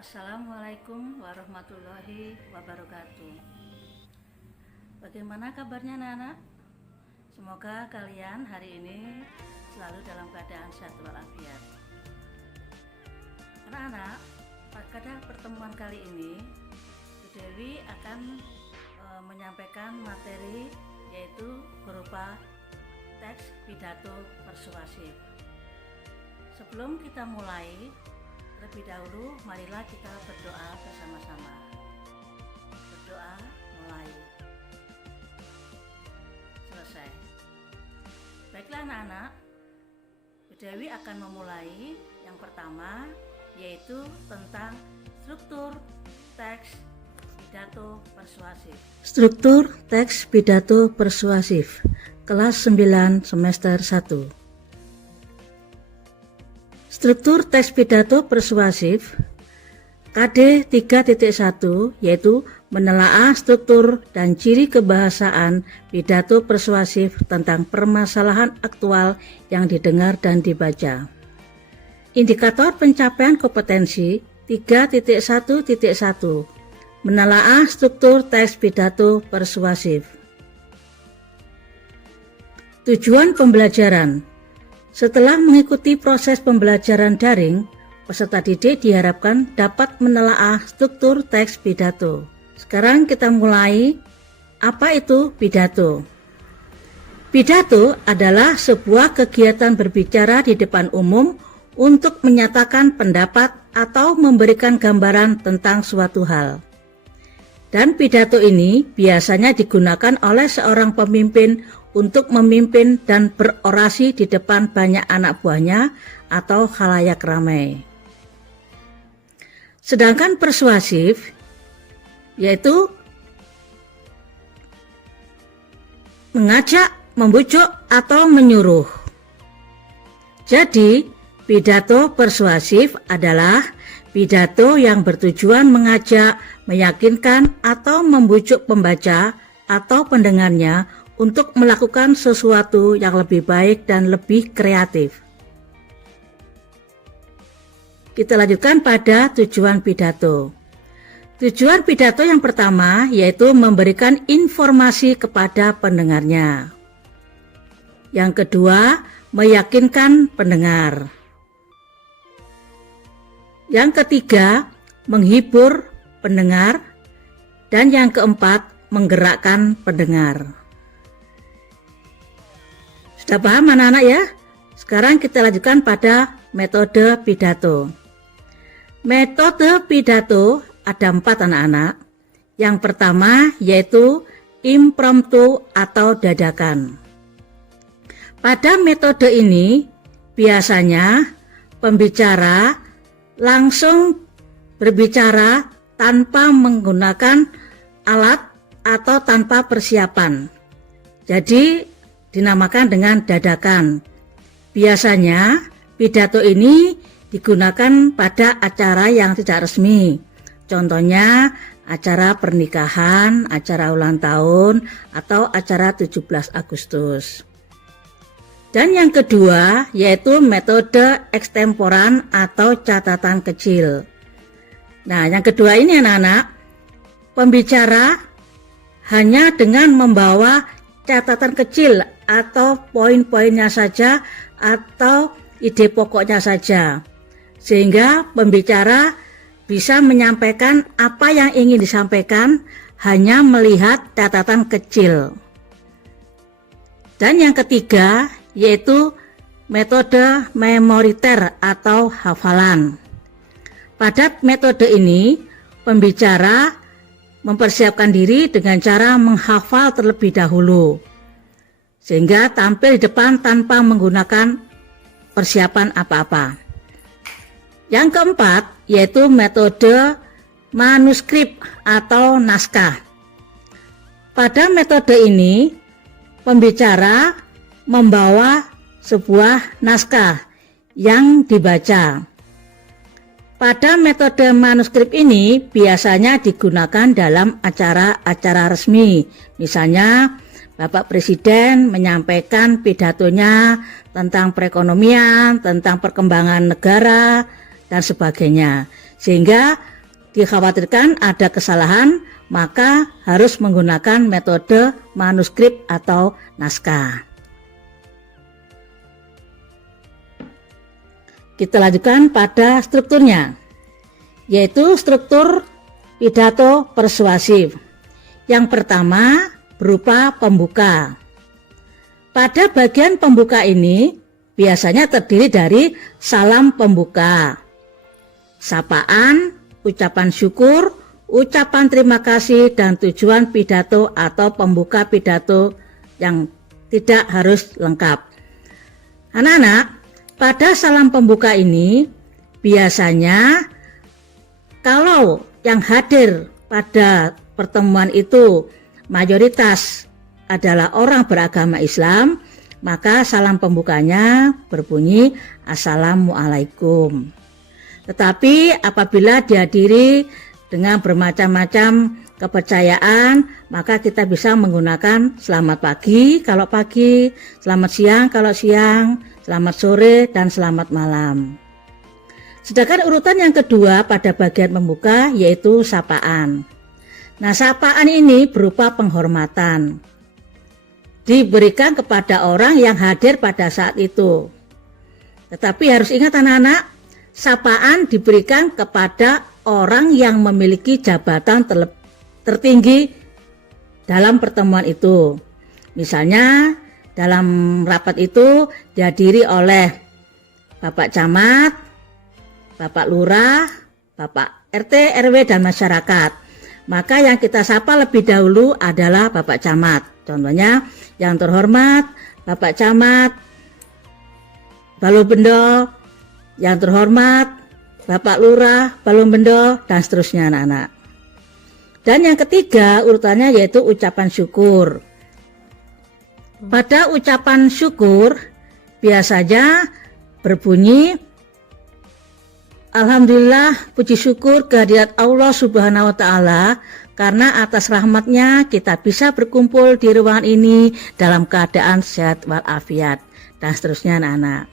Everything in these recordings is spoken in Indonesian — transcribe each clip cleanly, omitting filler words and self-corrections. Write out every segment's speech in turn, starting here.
Assalamualaikum warahmatullahi wabarakatuh. Bagaimana kabarnya anak-anak? Semoga kalian hari ini selalu dalam keadaan sehat walafiat. Anak-anak, pada pertemuan kali ini Bu Dewi akan menyampaikan materi yaitu berupa teks pidato persuasif. Sebelum kita mulai, terlebih dahulu marilah kita berdoa bersama-sama. Berdoa mulai. Selesai. Baiklah anak-anak, Bu Dewi akan memulai yang pertama yaitu tentang struktur teks pidato persuasif. Struktur teks pidato persuasif, kelas 9 semester 1. Struktur teks pidato persuasif KD 3.1 yaitu menelaah struktur dan ciri kebahasaan pidato persuasif tentang permasalahan aktual yang didengar dan dibaca. Indikator pencapaian kompetensi 3.1.1 menelaah struktur teks pidato persuasif. Tujuan pembelajaran. Setelah mengikuti proses pembelajaran daring, peserta didik diharapkan dapat menelaah struktur teks pidato. Sekarang kita mulai. Apa itu pidato? Pidato adalah sebuah kegiatan berbicara di depan umum untuk menyatakan pendapat atau memberikan gambaran tentang suatu hal. Dan pidato ini biasanya digunakan oleh seorang pemimpin untuk memimpin dan berorasi di depan banyak anak buahnya atau khalayak ramai. Sedangkan persuasif yaitu mengajak, membujuk, atau menyuruh. Jadi, pidato persuasif adalah pidato yang bertujuan mengajak, meyakinkan, atau membujuk pembaca atau pendengarnya untuk melakukan sesuatu yang lebih baik dan lebih kreatif. Kita lanjutkan pada tujuan pidato. Tujuan pidato yang pertama yaitu memberikan informasi kepada pendengarnya. Yang kedua, meyakinkan pendengar. Yang ketiga, menghibur pendengar. Dan yang keempat, menggerakkan pendengar. Sudah paham anak-anak ya? Sekarang kita lanjutkan pada metode pidato. Metode pidato ada 4 anak-anak. Yang pertama yaitu impromptu atau dadakan. Pada metode ini biasanya pembicara langsung berbicara tanpa menggunakan alat atau tanpa persiapan. Jadi dinamakan dengan dadakan. Biasanya pidato ini digunakan pada acara yang tidak resmi. Contohnya acara pernikahan, acara ulang tahun, atau acara 17 Agustus. Dan yang kedua yaitu metode ekstemporan atau catatan kecil. Nah, yang kedua ini anak-anak, pembicara hanya dengan membawa catatan kecil atau poin-poinnya saja atau ide pokoknya saja, sehingga pembicara bisa menyampaikan apa yang ingin disampaikan hanya melihat catatan kecil. Dan yang ketiga yaitu metode memoriter atau hafalan. Pada metode ini pembicara mempersiapkan diri dengan cara menghafal terlebih dahulu, sehingga tampil di depan tanpa menggunakan persiapan apa-apa. Yang keempat yaitu metode manuskrip atau naskah. Pada metode ini pembicara membawa sebuah naskah yang dibaca. Pada metode manuskrip ini biasanya digunakan dalam acara-acara resmi. Misalnya Bapak Presiden menyampaikan pidatonya tentang perekonomian, tentang perkembangan negara, dan sebagainya. Sehingga dikhawatirkan ada kesalahan, maka harus menggunakan metode manuskrip atau naskah. Kita lanjutkan pada strukturnya, yaitu struktur pidato persuasif. Yang pertama berupa pembuka. Pada bagian pembuka ini biasanya terdiri dari salam pembuka, sapaan, ucapan syukur, ucapan terima kasih, dan tujuan pidato atau pembuka pidato yang tidak harus lengkap. Anak-anak, pada salam pembuka ini biasanya kalau yang hadir pada pertemuan itu mayoritas adalah orang beragama Islam, maka salam pembukanya berbunyi Assalamualaikum. Tetapi apabila dihadiri dengan bermacam-macam kepercayaan, maka kita bisa menggunakan selamat pagi kalau pagi, selamat siang kalau siang, selamat sore, dan selamat malam. Sedangkan urutan yang kedua pada bagian pembuka yaitu sapaan. Nah, sapaan ini berupa penghormatan, diberikan kepada orang yang hadir pada saat itu. Tetapi harus ingat anak-anak, sapaan diberikan kepada orang yang memiliki jabatan tertinggi dalam pertemuan itu. Misalnya dalam rapat itu dihadiri oleh Bapak Camat, Bapak Lurah, Bapak RT, RW, dan masyarakat. Maka yang kita sapa lebih dahulu adalah Bapak Camat. Contohnya, yang terhormat Bapak Camat Balubendo, yang terhormat Bapak Lurah Balubendo, dan seterusnya anak-anak. Dan yang ketiga urutannya yaitu ucapan syukur. Pada ucapan syukur biasanya berbunyi Alhamdulillah, puji syukur kehadirat Allah Subhanahu wa Ta'ala, karena atas rahmatnya kita bisa berkumpul di ruangan ini dalam keadaan sehat walafiat, dan seterusnya anak-anak.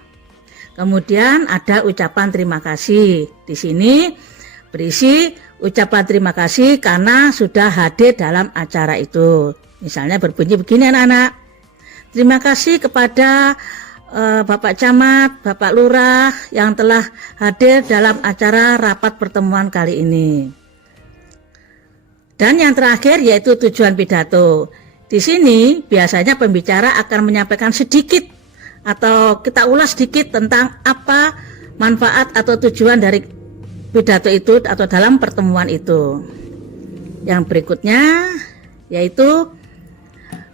Kemudian ada ucapan terima kasih. Di sini berisi ucapan terima kasih karena sudah hadir dalam acara itu. Misalnya berbunyi begini anak-anak. Terima kasih kepada Bapak Camat, Bapak Lurah yang telah hadir dalam acara rapat pertemuan kali ini. Dan yang terakhir yaitu tujuan pidato. Di sini biasanya pembicara akan menyampaikan sedikit atau kita ulas sedikit tentang apa manfaat atau tujuan dari pidato itu atau dalam pertemuan itu. Yang berikutnya yaitu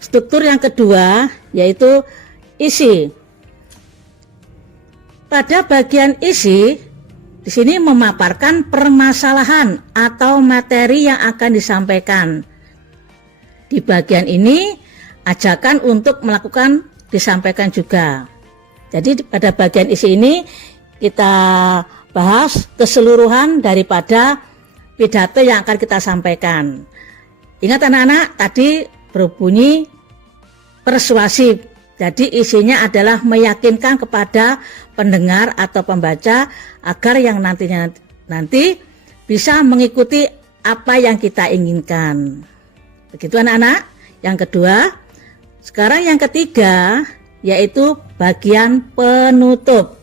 struktur yang kedua yaitu isi. Pada bagian isi, di sini memaparkan permasalahan atau materi yang akan disampaikan. Di bagian ini, ajakan untuk melakukan disampaikan juga. Jadi pada bagian isi ini kita bahas keseluruhan daripada pidato yang akan kita sampaikan. Ingat anak-anak, tadi berbunyi persuasif. Jadi isinya adalah meyakinkan kepada pendengar atau pembaca agar yang nanti bisa mengikuti apa yang kita inginkan. Begitu anak-anak. Yang kedua, sekarang yang ketiga yaitu bagian penutup.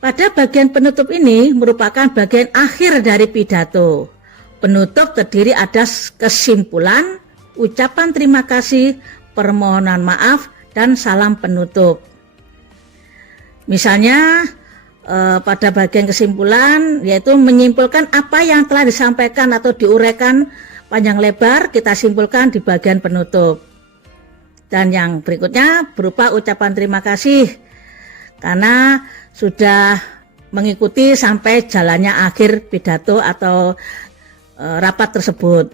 Pada bagian penutup ini merupakan bagian akhir dari pidato. Penutup terdiri atas kesimpulan, ucapan terima kasih, permohonan maaf, dan salam penutup. Misalnya pada bagian kesimpulan yaitu menyimpulkan apa yang telah disampaikan atau diuraikan panjang lebar, kita simpulkan di bagian penutup. Dan yang berikutnya berupa ucapan terima kasih karena sudah mengikuti sampai jalannya akhir pidato atau rapat tersebut.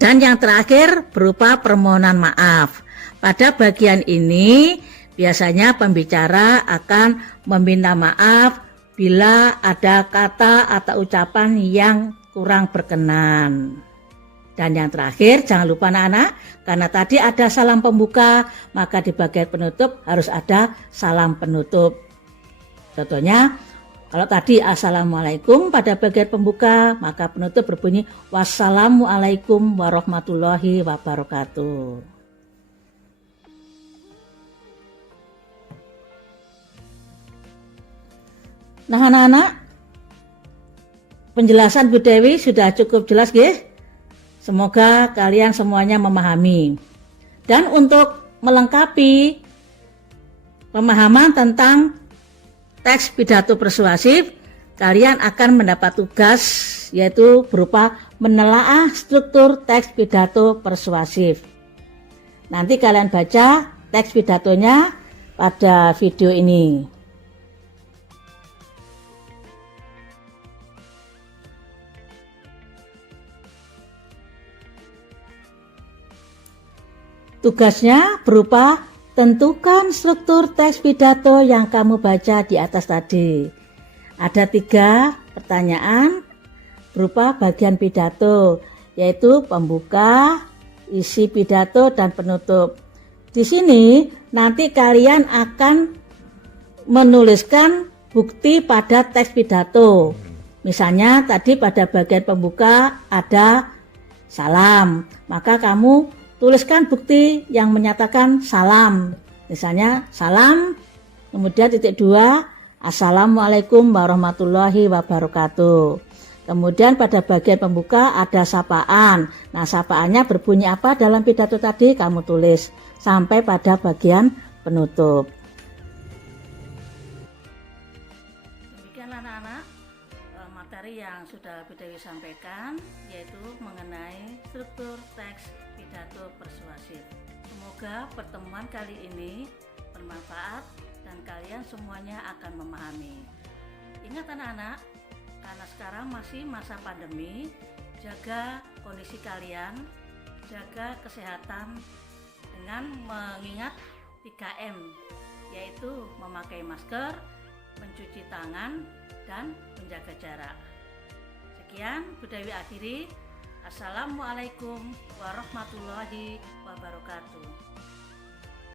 Dan yang terakhir berupa permohonan maaf. Pada bagian ini biasanya pembicara akan meminta maaf bila ada kata atau ucapan yang kurang berkenan. Dan yang terakhir jangan lupa anak-anak, karena tadi ada salam pembuka, maka di bagian penutup harus ada salam penutup. Contohnya Kalau tadi Assalamualaikum pada bagian pembuka, maka penutup berbunyi Wassalamualaikum warahmatullahi wabarakatuh. Nah anak-anak, penjelasan Bu Dewi sudah cukup jelas nggih? Semoga kalian semuanya memahami. Dan untuk melengkapi pemahaman tentang teks pidato persuasif, kalian akan mendapat tugas yaitu berupa menelaah struktur teks pidato persuasif. Nanti kalian baca teks pidatonya pada video ini. Tugasnya berupa tentukan struktur teks pidato yang kamu baca di atas tadi. Ada 3 pertanyaan berupa bagian pidato, yaitu pembuka, isi pidato, dan penutup. Di sini nanti kalian akan menuliskan bukti pada teks pidato. Misalnya tadi pada bagian pembuka ada salam, maka kamu tuliskan bukti yang menyatakan salam. Misalnya salam, kemudian titik 2, Assalamualaikum warahmatullahi wabarakatuh. Kemudian pada bagian pembuka ada sapaan. Nah, sapaannya berbunyi apa dalam pidato tadi? Kamu tulis sampai pada bagian penutup. Demikianlah anak-anak materi yang sudah Bu Dewi sampaikan, yaitu mengenai struktur teks pidato persuasif. Semoga pertemuan kali ini bermanfaat dan kalian semuanya akan memahami. Ingat anak-anak, karena sekarang masih masa pandemi, jaga kondisi kalian, jaga kesehatan dengan mengingat 3M, yaitu memakai masker, mencuci tangan, dan menjaga jarak. Sekian Bu Dewi akhiri. Assalamualaikum warahmatullahi wabarakatuh.